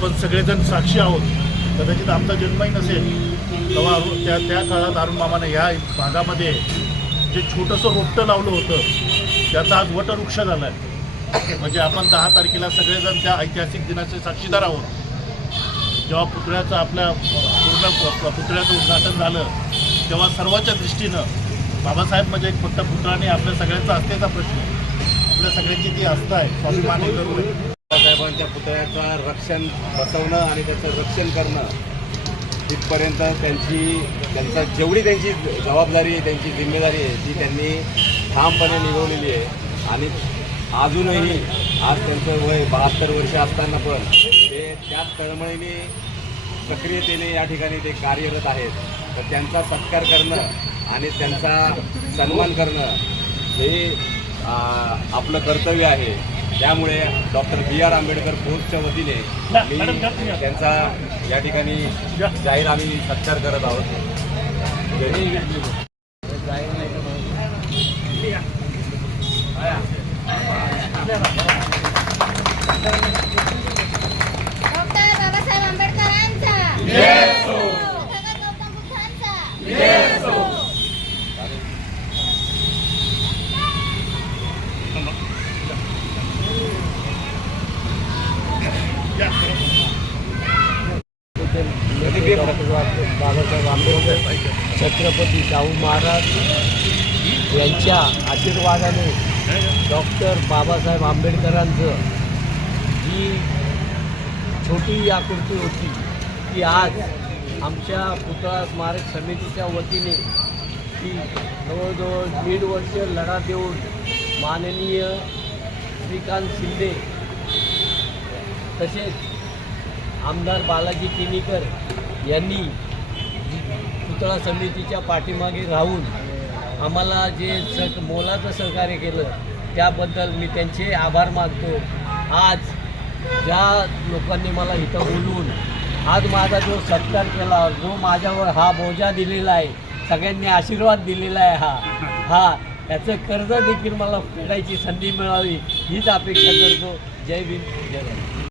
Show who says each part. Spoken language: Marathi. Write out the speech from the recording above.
Speaker 1: साक्षी आहोत. कदाचित आमचा जन्मही नसेल. तेव्हा त्या त्या काळात अरुण मामाने ह्या भागामध्ये जे छोटंसं रोपटं लावलं होतं त्याचा आज वटवृक्ष झाला आहे म्हणजे आपण दहा तारखेला सगळेजण त्या ऐतिहासिक दिनाचे साक्षीदार आहोत. जेव्हा पुतळ्याचं आपल्या पूर्ण पुतळ्याचं उद्घाटन झालं तेव्हा सर्वांच्या दृष्टीनं बाबासाहेब म्हणजे एक फक्त पुतळा नाही आपल्या सगळ्यांचा असतेचा प्रश्न. आपल्या सगळ्यांची ती आस्था आहे. स्वाभिमान
Speaker 2: बाबासाहेबांच्या पुतळ्याचं रक्षण बसवणं आणि त्याचं रक्षण करणं तिथपर्यंत त्यांची त्यांचा जेवढी त्यांची जबाबदारी आहे त्यांची जिम्मेदारी आहे ती त्यांनी ठामपणे निभवलेली आहे. आणि अजूनही आज त्यांचं वय बहात्तर वर्ष असताना पण ते त्याच तळमळीने सक्रियतेने या ठिकाणी ते कार्यरत आहेत. तर त्यांचा सत्कार करणं आणि त्यांचा सन्मान करणं हे आपलं कर्तव्य आहे. त्यामुळे डॉक्टर बी आर आंबेडकर फोर्सच्या वतीने मी त्यांचा या ठिकाणी जाहीर आम्ही सत्कार करत आहोत. जय हिंद.
Speaker 3: डॉक्टर बाबासाहेब आंबेडकरांचा.
Speaker 4: बाबासाहेब आंबेडकर छत्रपती शाहू महाराज यांच्या आशीर्वादाने डॉक्टर बाबासाहेब आंबेडकरांचं जी छोटी आकृती होती ती आज आमच्या पुतळा स्मारक समितीच्या वतीने ती जवळजवळ दीड वर्ष लढा देऊन माननीय श्रीकांत शिंदे तसेच आमदार बालाजी किनीकर यांनी पुतळा समितीच्या पाठीमागे राहून आम्हाला जे स मोलाचं सहकार्य केलं त्याबद्दल मी त्यांचे आभार मानतो. आज ज्या लोकांनी मला इथं बोलवून आज माझा जो सत्कार केला जो माझ्यावर हा बोजा दिलेला आहे सगळ्यांनी आशीर्वाद दिलेला आहे हा हा याचं कर्ज देखील मला फेडायची संधी मिळावी हीच अपेक्षा करतो. जय भीम जय